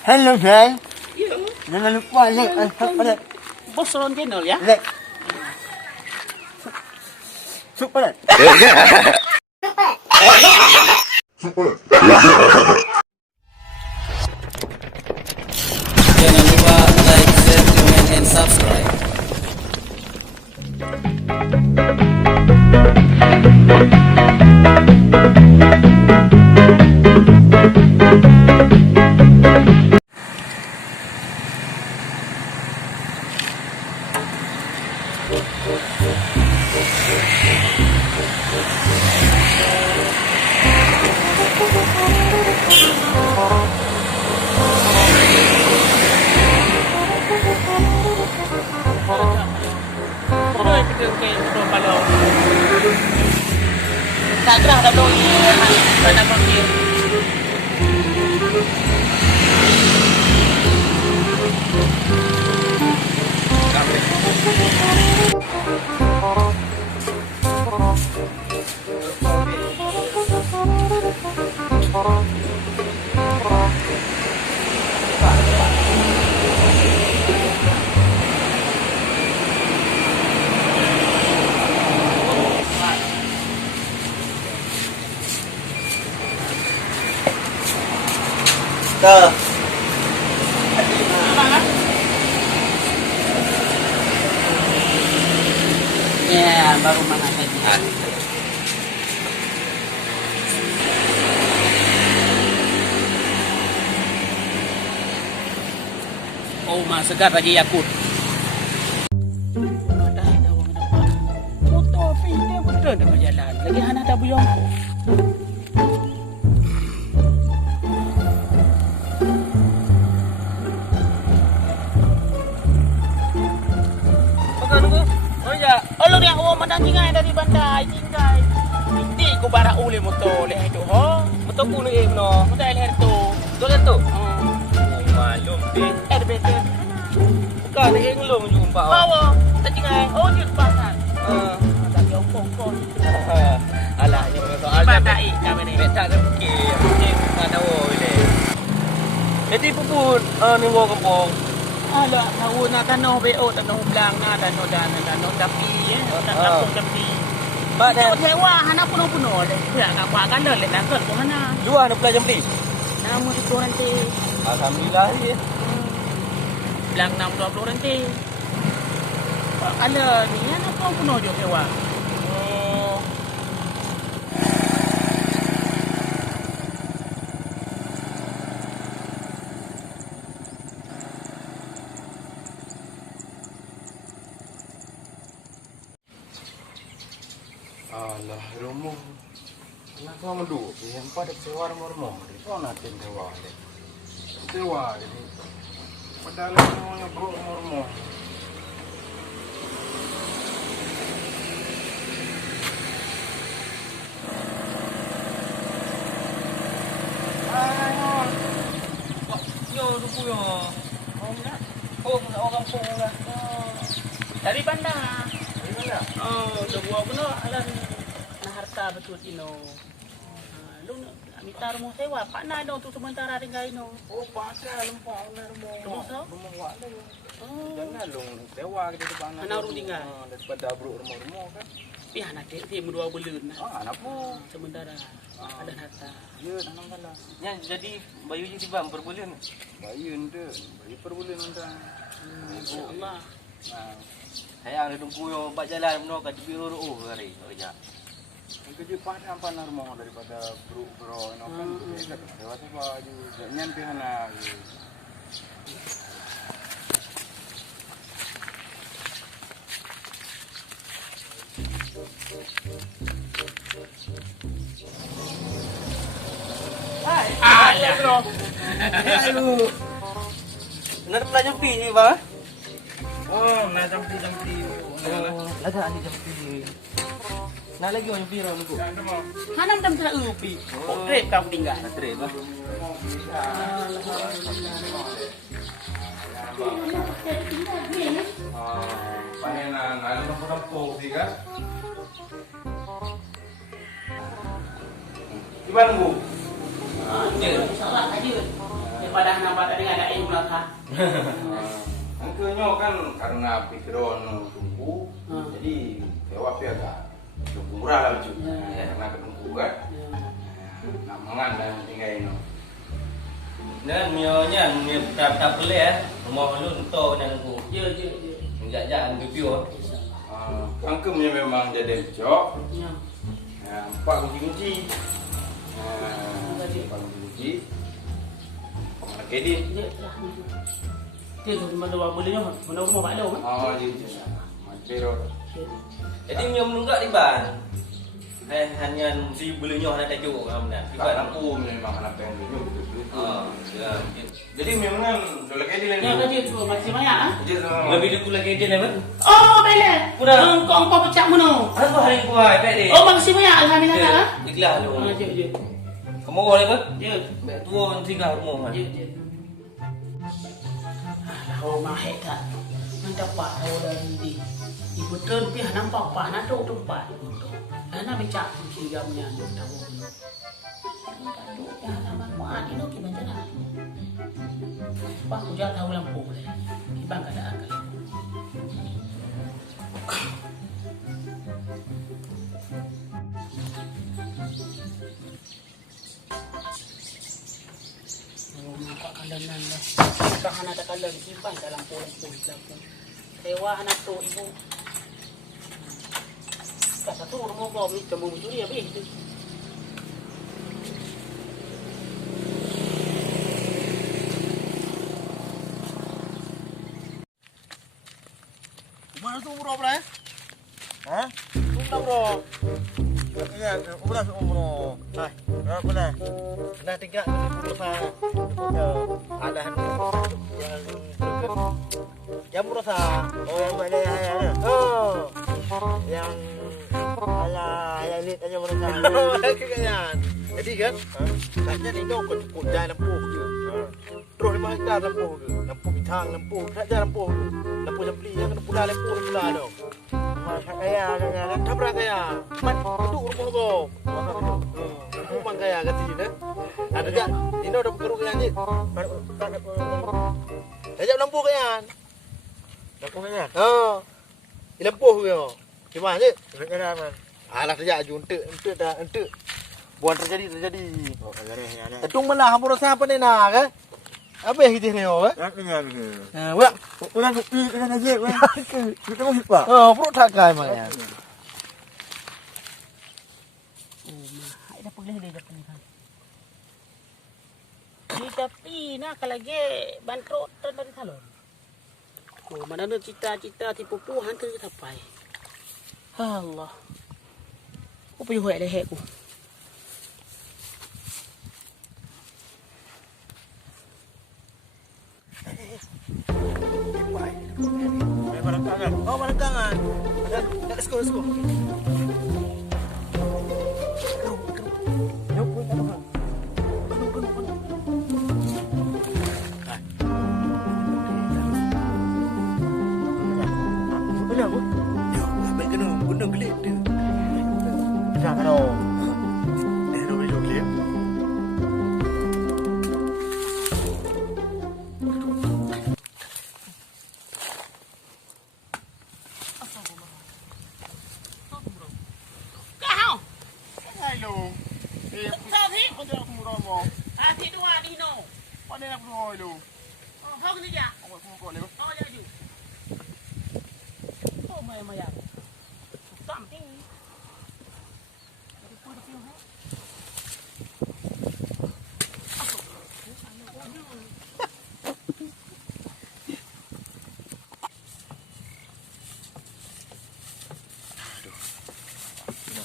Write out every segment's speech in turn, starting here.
Hello, guys. Iya. Jangan lupa like dan subscribe. Bos Ron channel ya. Like. Subscribe. Jangan lupa like, share, comment, and subscribe. Udah kita kayak betul kalau tak gerah dah doi tak nak panggil. Dah. Ya, baru mana tadi. Oh, mas segar lagi Yakult. Motor dia betul dah berjalan. Lagi hana dah buyong. Olo dia awak mandang jingai dari bandai jingai. Hindi ko bara uli mo to le itu ho. Betul pun ni no. Mo dahil herto. Betul tu. Oh, Malum di. betul. Bukan ni belum jumpa. Bawa tak jingai. Oh dia pasal. Tak dia pokok. Alah, yang soal Badai kami ni. tak ada fikir. Ada boleh. Jadi pupun ni mau kampung. Ala tahu na tanong BO tanong blang na tanong dapi tanong dapi. Mak dah Sewa hana puno-puno le. Ya ka pa kan le na ko hana. jual nak belajar beli. Namu itu nanti. Alhamdulillah ya. Blang 620 nanti. Ala ni hana puno jo sewa. Oh. Alah, rumah. Kenapa kamu duduk? Yang pada sewa rumah-rumah. Kau nak sewa ni. Sewa ni. Padahal semuanya bro rumah-rumah. Yo, rupu yo. Oh enggak. Oh, orang kampung lah. Dari bandar. Dari mana? Oh, dua kuno alam na harta betul ino. Lu minta rumah sewa, pak na do untuk sementara tinggal ino. Oh, pasal lempang lah rumah. Rumah so? Rumah wak lah. Oh. Jangan long sewa kita depan. Mana orang tinggal? Daripada bro rumah-rumah kan. Ya nak dia dua bulan. Anak pun. Sementara ada harta. Ya, tanam salah. Ya, jadi bayu je tiba per bulan. Bayu ente, bayu per bulan ente. Insyaallah. Nah, saya ada tunggu yo bak jalan meno ka di biru hari kerja. Kerja padam panah rumah daripada bro no kan. Lewat baju, nyan pihana. Alah bro. Aduh. Benar pula jampi ni, Bang? Oh, nak jampi. Lagi ada jampi. Nak lagi orang jampi orang tu. Hanam dam tera upi. Trip kau tinggal. Trip lah. Panenan, ada tempat-tempat sih kan? Di mana bu? Salah aja. Ya daripada nampak tadi ada air pula kah? Angkanya kan karena pikron tungku, jadi sewa pi agak lebih murah lah lucu. Karena ketungku kan, namangan dan tinggal ini. Dan mionya mio tak boleh rumah lu untuk nak aku. Ya. Menjak-jak ambil Angkemnya memang jadi cok. Ya. Empat kunci-kunci. Empat kunci-kunci. Mana kedin? Ya lah. Dia tu mana boleh nyo, mana rumah Pak Long. Oh, jadi macam Jadi mio menunggak di ban. Hanya si belinya nak tajuk kan benar. Di ban lampu memang anak yang dulu betul-betul. Ya. Jadi memang dulu kedin Ya ni. kerja tu masih banyak ah. Lebih dulu lagi dia lebat. Oh, bela. Kurang. Engkau pecah mana? Aku hari buat baik dia. Oh, makasih banyak alhamdulillah ah. Ikhlas lu. Ya. Kamu boleh kan? Ya. Tua tinggal rumah kan. Ya. Tahu mahek tak? Mendapat tahu dari di. Ibu terpih nampak pak nak tu tempat. Ana becak kigamnya tahu. Ya nama muat ini gimana? Pak ujar tahu lampu boleh. Ibang ada akal. Nampak kalanan dah. Tak anak tak kalan simpan dalam lampu. Sewa anak tu ibu. Satu rumah kau ni temu mencuri apa itu? Mana tu umroh pula eh? Ha? Umroh. Ya, umroh. Hai, berapa dah? Dah 3 besar. Ada yang merasa yang ada ya. Oh. Yang ala elit aja merasa. Kekayaan. Jadi kan, katanya ni kau kau jalan lampu ke. Terus memang kita lampu ke. Lampu bintang, lampu tak jalan lampu ke. Lampu jempli yang kena pula lampu pula tu. Masa kaya kan. Tabrak kaya. Mat duduk rumah kau. Rumah kaya kata dia. Ada tak? Ini dah berkeruk yang ni. Tajak lampu kaya. Lampu kaya. Oh. Lampu ke. Cuma je. Kena man. Alah tajak juntuk dah entuk. Buat terjadi. Oh, ada. Tung mana hamba rasa apa ni nak ke? Apa yang kita ni oh? Nak dengar ke? Wak, orang tu kena najik wak. Kita mau hipa. Oh, perut tak kai mana. Oh, mahal dah boleh dia dapat ni kan. Ni tapi nak kalau lagi bantrok dari salon. Oh, mana ada cita-cita tipu puhan tu sampai. Allah. Apa yang buat dah aku? Barang tangan. Oh, barang tangan. Let's go.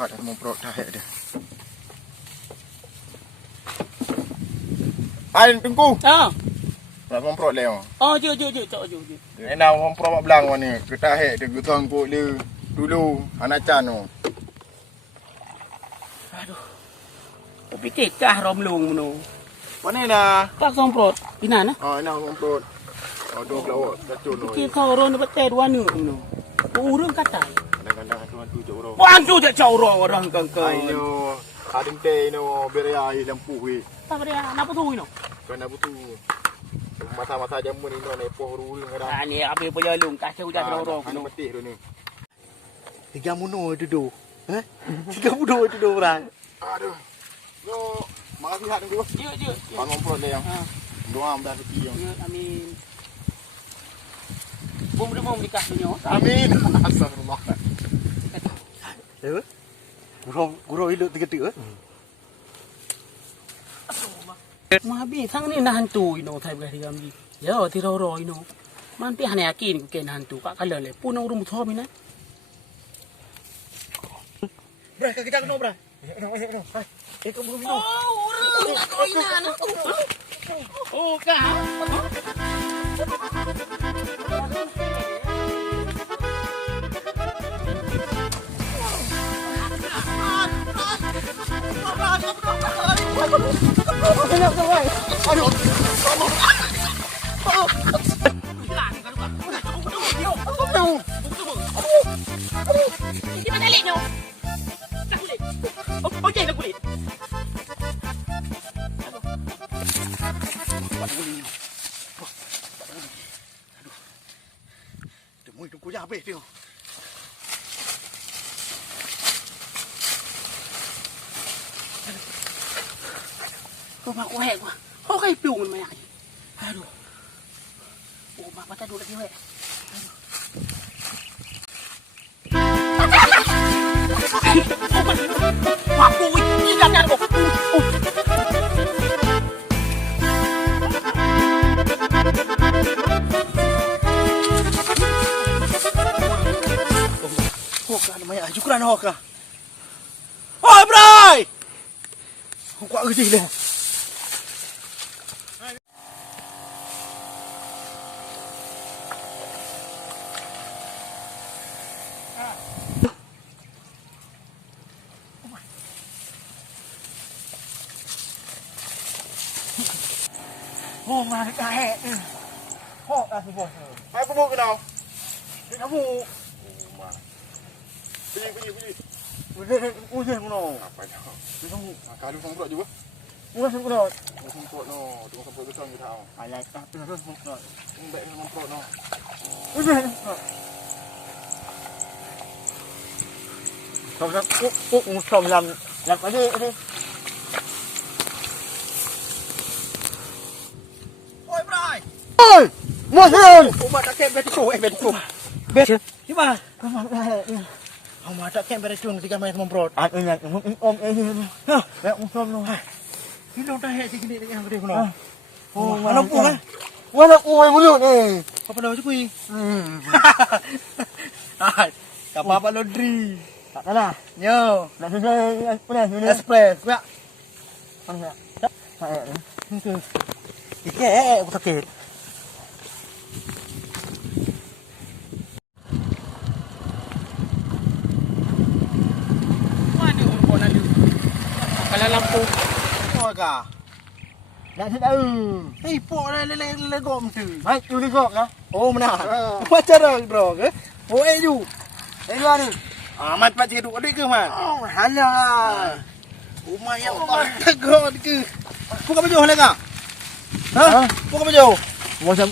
Ada memperot dah dia. Paling tunggu. Ah. Nak memperot leo. Oh, je. Enak memperot belang ni. Kita dia gutang kok dia dulu anak can tu. Aduh. Fikir kah romlung meno. Mana dah? Tak somprot. Ina nah. Oh, enak memperot. Oh, dua kelawat. Kacun tu. Fikir kau ron betul dua nu meno. Urang katai. Kadang-kadang tuan tu je orang. Puan tu je cauro orang kangkang. Ayo. Ada teh no beria lampu we. Tak ada nak tu ino. Kena butuh. Masa-masa jamun ini no poh rul ngada. Ah ni apa punya lung kasih hujan dorong Anu mati tu ni. 3 muno duduk. Eh? 3 muno duduk orang. Aduh. Yo, makasih hak dulu. Yuk. Pan ngompol le yang. Doa mudah rezeki yang. Ya, amin. Bom dikasih nyo. Amin. Astagfirullah. Eh? Guru hidup tiga-tiga. Mabi sang ni nah hantu ino thai ga digam ji. Ya ti ro ino. Man pi hane yakin ke nah hantu ka kala le punang rum tho mina. Bra, kita kena bra. No. Hai. Kamu belum minum. Oh, ina nah tu. Oh, ka. Gimana lek nyo? Okey nak kulit. Temu itu kuya habis tu. Kau mak kuat gua. Kau kai piung man mai. Aduh. Oh, mak mata dulu lagi weh. Mak ku ini dah aku. Hoka namanya ajukan hoka. Oi, bray. Kuat ke sini? Oh, mana kahe? Oh, asal bos. Hai, bubuk kenal. Ini bubuk. Pergi. Ujian mana? Apa dah? Tunggu. Kalau semprot juga. Bukan semprot. Semprot no. Tunggu semprot besar kita tahu. Alat tak terus semprot. Baik semprot no. Ujian. Kau musam lam tadi ni. Oi, bray. Oi! Mohon. Umat tak kek betul. Bet. Gimana? Ada kem beracun ketika main memprot. Ini om ini. Hah, ya musam no. Kilo dah hek sikit yang gede kuno. Oh, mana pu kan? Mana pu yang mulut ni? Apa dah cukui? Kapal laundry. Tak kalah. Yo, nak selesai express. Ya. Mana? Tak. Itu. Ikek aku sakit. Kalau lampu. Oh ka. Nak tahu. Hei, pok le gom tu. Hai, tu le gom lah. Oh, mana? Macam orang bro ke? Oh, you. Lu ni. Mat pat duduk adik ke man? Oh, halah. Rumah yang tegak ke. Buka baju hala ka? Ha? Buka baju. Macam